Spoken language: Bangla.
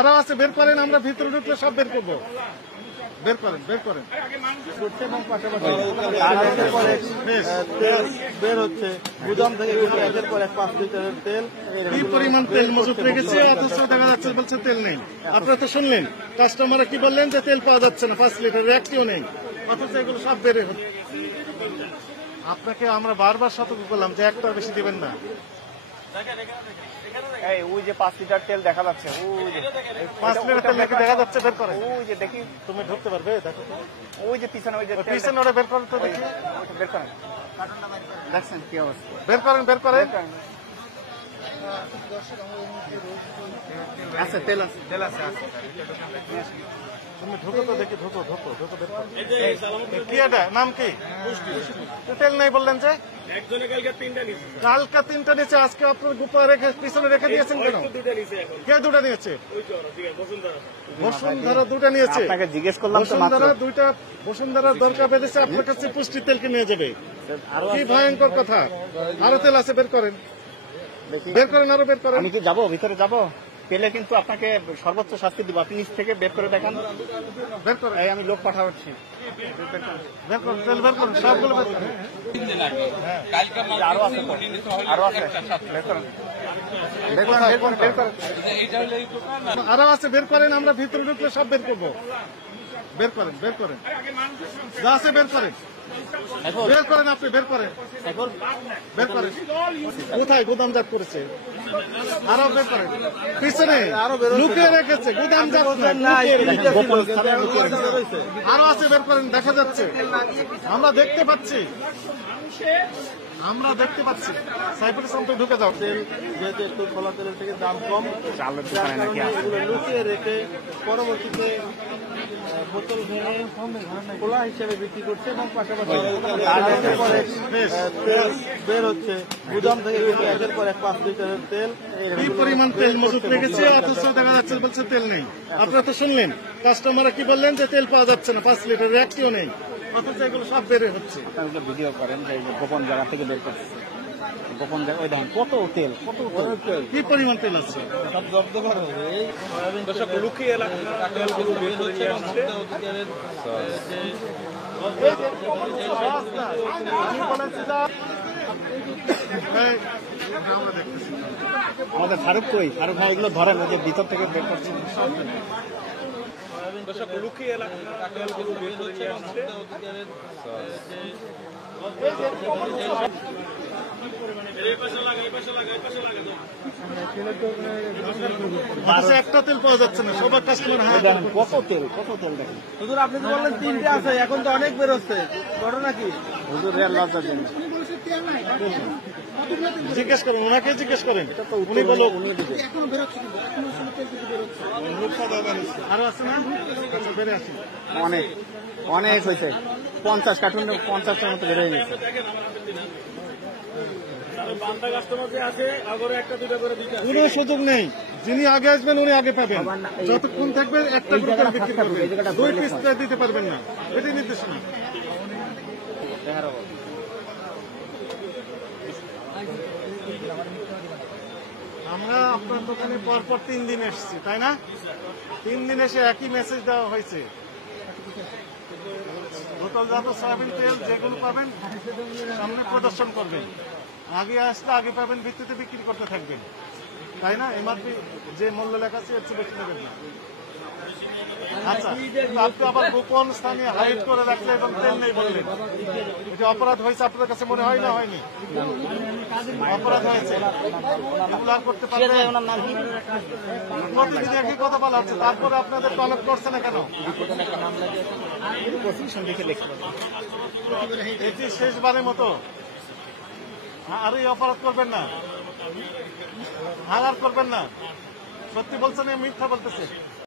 আরো আছে, বের করেন, আমরা ভিতরে ঢুকলে সব বের করবো। বের করেন, বের করেন। তেল বের হচ্ছে গুদাম থেকে, একের পর এক 5 লিটারের তেল। কি পরিমাণ তেল মজুত রেখেছে, অথচ দেখা যাচ্ছে বলছে তেল নেই। আপনারা তো শুনলেন কাস্টমার কি বললেন যে তেল পাওয়া যাচ্ছে না, 5 লিটারের একটিও নেই, অথচ এগুলো সব বেড়ে হচ্ছে। আপনাকে আমরা বারবার সতর্ক করলাম যে একটার বেশি দিবেন না। ওই যে 5 লিটার তেল দেখা যাচ্ছে, ওই যে 5 লিটার তেল দেখা যাচ্ছে, বের করে। ওই যে দেখি, তুমি ঢুকতে পারবে? দেখো ওই যে পিছনে, ওই যে পিছনে ওটা বের করো তো দেখি। বের করেন, দেখছেন কি অবস্থা? বের করেন, বের করেন। আচ্ছা, তেল আছে, তেল আছে। তুমি ঢুকো তো দেখি, ঢুকো ঢুকো ঢুকো, বের করো। কি এটা নাম কি? তেল নেই বললেন যে? কালকে 3টা নিচে, আজকে আপনার গুপা রেখে পিছনে রেখে দিয়েছেন কেন? কে 2টা নিয়েছে? বসুন্ধরা 2টা নিয়েছে। আপনাকে জিজ্ঞেস করলাম তো মাত্র। বসুন্ধরা 2টা, বসুন্ধরার দরকার বেঁধেছে, আপনার কাছে পুষ্টি তেলকে নিয়ে যাবে। কি ভয়ঙ্কর কথা। আরো তেল আছে, বের করেন, বের করেন, আরো বের করেন। আমি কি যাবো ভিতরে? যাবো পেলে কিন্তু আপনাকে সর্বোচ্চ শাস্তি দিব। আপনি নিচ থেকে বের করে দেখান, বের করেন। এই আমি লোক পাঠাচ্ছি। বের করেন, তেল বের করেন, সবগুলো বের করেন। আরো আছে তো, আরো আছে, বের করেন, বের করেন, বের করেন, বের করেন। আরো আছে, বের করেন, আমরা ভিতরে ঢুকলে সব বের করবো। বের করেন, বের করেন, যা আছে বের করেন, বের করেন, আপনি বের করেন, বের করেন। কোথায় গুদামজাত করেছে? আরো বের করেন, পিছনে লুকিয়ে রেখেছে গুদামজাত। আরো আছে, বের করেন, দেখা যাচ্ছে, আমরা দেখতে পাচ্ছি, আমরা দেখতে পাচ্ছি। সাইফুল ইসলাম তো ঢুকে যাও। তেল যেহেতু একটু খোলা তেলের থেকে দাম কম, এগুলো লুকিয়ে রেখে পরবর্তীতে বোতল ভেঙে খোলা হিসেবে বিক্রি করছে এবং পাশাপাশি তেল বের হচ্ছে গুদাম থেকে, একের পর এক 5 লিটারের তেল। কি পরিমাণ তেল মজুত রেখেছে, অথচ দেখা যাচ্ছে বলছে তেল নেই। আপনারা তো শুনলেন কাস্টমার কি বললেন যে তেল পাওয়া যাচ্ছে না, 5 লিটারের একটিও নেই, অথচ এগুলো সব বেড়ে হচ্ছে। আপনারা ভিডিও করেন যে গোপন জায়গা থেকে বের করছে, গোপন জায়গা। ওই দেখেন কত তেল, কত তেল, কি পরিমাণ তেল আছে। সব জব্দ করা হবে। লুকিয়ে আমাদের ফারুক কই? ফারুক ভাই এগুলো ধরেন, ওই যে ভিতর থেকে বের করছে। লুকিয়ে একটা তেল পাওয়া যাচ্ছে না, সবার কাস্টমার কত তেল, কত তেল দেখেন। হুজুর আপনি তো বললেন 3টে আছে, এখন তো অনেক বেরোচ্ছে, ঘটনা কি? হুজুর রেল লজ্জার জন্য জিজ্ঞেস করেন, ওনাকে জিজ্ঞেস করেন, উনি বলো, উনি দিবে। আরো আছে না? আচ্ছা, বেড়ে আসি। অনেক অনেক হয়েছে, 50 কার্টুন, 50টার মতো বের হয়ে গেছে। কোনো সুযোগ নেই, যিনি আগে আসবেন উনি আগে পাবেন, যতক্ষণ থাকবেন একটা করে বিক্রি করবেন, 2 পিস দিতে পারবেন না, এটাই নির্দেশনা। আমরা আপনার দোকানে পরপর 3 দিন এসেছি, তাই না? 3 দিন এসে একই মেসেজ দেওয়া হয়েছে। বোতলজাত সয়াবিন তেল যেগুলো পাবেন সামনে প্রদর্শন করবেন, আগে আসলে আগে পাবেন, ভিত্তিতে বিক্রি করতে থাকবেন, তাই না? এমআরপি যে মূল্য লেখা আছে এর চেয়ে বেশি নেবেন না। আচ্ছা, আপনি আবার গোপন স্থানে হাইড করে রাখলে এবং তেল নেই বললেন, এটা অপরাধ হয়েছে আপনার কাছে মনে হয় না? হয়নি? অপরাধ হয়েছে, এগুলো আর করতে পারবেন? প্রতিদিন একই কথা বলা হচ্ছে, তারপরে আপনাদের টনক করছে না কেন? এটি শেষবারের মতো, আর এই অপরাধ করবেন না, আর করবেন না। সত্যি বলছেন, মিথ্যা বলতেছে।